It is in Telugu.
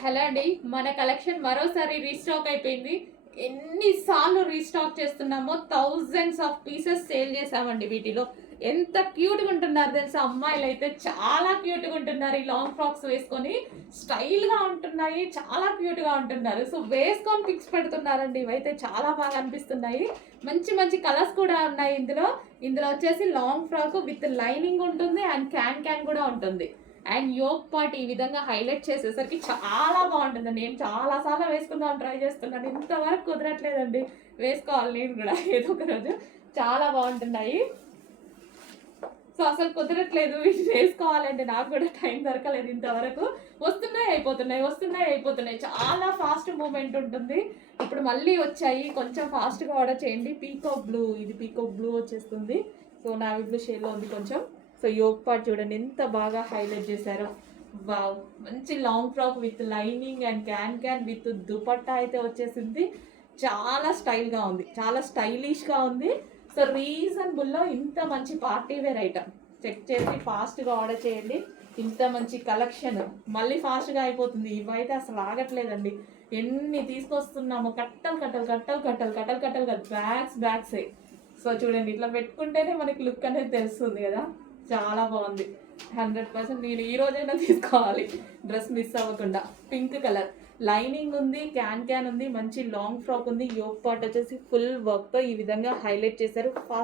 హలో అండి. మన కలెక్షన్ మరోసారి రీస్టాక్ అయిపోయింది. ఎన్నిసార్లు రీస్టాక్ చేస్తున్నామో థౌజండ్స్ ఆఫ్ పీసెస్ సేల్ చేసామండి వీటిలో. ఎంత క్యూట్‌గా ఉంటున్నారు తెలుసా! అమ్మాయిలైతే చాలా క్యూట్‌గా ఉంటున్నారు. ఈ లాంగ్ ఫ్రాక్స్ వేసుకొని స్టైల్‌గా ఉంటున్నాయి. చాలా క్యూట్‌గా ఉంటున్నారు. సో, వేసుకొని పిక్స్ పెడుతున్నారండి. ఇవైతే చాలా బాగా అనిపిస్తున్నాయి. మంచి మంచి కలర్స్ కూడా ఉన్నాయి ఇందులో. ఇందులో వచ్చేసి లాంగ్ ఫ్రాక్ విత్ లైనింగ్ ఉంటుంది అండ్ క్యాన్ కూడా ఉంటుంది. అండ్ యోక్ పార్ట్ ఈ విధంగా హైలైట్ చేసేసరికి చాలా బాగుంటుంది. నేను చాలా సార్లు వేసుకుందామని ట్రై చేస్తున్నాను. ఇంతవరకు కుదరట్లేదండి. వేసుకోవాలి నేను కూడా ఏదో ఒక రోజు. చాలా బాగుంటున్నాయి. సో అసలు కుదరట్లేదు వీటిని వేసుకోవాలంటే. నాకు కూడా టైం దొరకలేదు ఇంతవరకు. వస్తున్నాయి. చాలా ఫాస్ట్ మూమెంట్ ఉంటుంది. ఇప్పుడు మళ్ళీ వచ్చాయి. కొంచెం ఫాస్ట్గా ఆర్డర్ చేయండి. పీకాక్ బ్లూ, ఇది పీకాక్ బ్లూ వచ్చేస్తుంది. సో నావీ బ్లూ షేడ్లో ఉంది కొంచెం. సో యోగ్ పార్ట్ చూడండి ఎంత బాగా హైలైట్ చేశారో. వావ్! మంచి long frock with lining and can with dupatta అయితే వచ్చేసింది. చాలా స్టైల్‌గా ఉంది. చాలా స్టైలిష్‌గా ఉంది. సో రీజనబుల్‌లో ఇంత మంచి పార్టీ వేర్ ఐటమ్. చెక్ చేసి ఫాస్ట్‌గా ఆర్డర్ చేయండి. ఇంత మంచి కలెక్షన్ మళ్ళీ ఫాస్ట్‌గా అయిపోతుంది. ఇవైతే అసలు ఆగట్లేదండి. ఎన్ని తీసుకొస్తున్నామో కట్టలు బ్యాగ్సే. సో చూడండి ఇట్లా పెట్టుకుంటేనే మనకి లుక్ అనేది తెలుస్తుంది కదా! చాలా బాగుంది. 100% నేను ఈ రోజైనా తీసుకోవాలి డ్రెస్ మిస్ అవ్వకుండా. పింక్ కలర్ లైనింగ్ ఉంది, క్యాన్ ఉంది, మంచి లాంగ్ ఫ్రాక్ ఉంది. యోక్ పార్ట్ వచ్చేసి ఫుల్ వర్క్తో ఈ విధంగా హైలైట్ చేశారు. ఫాస్ట్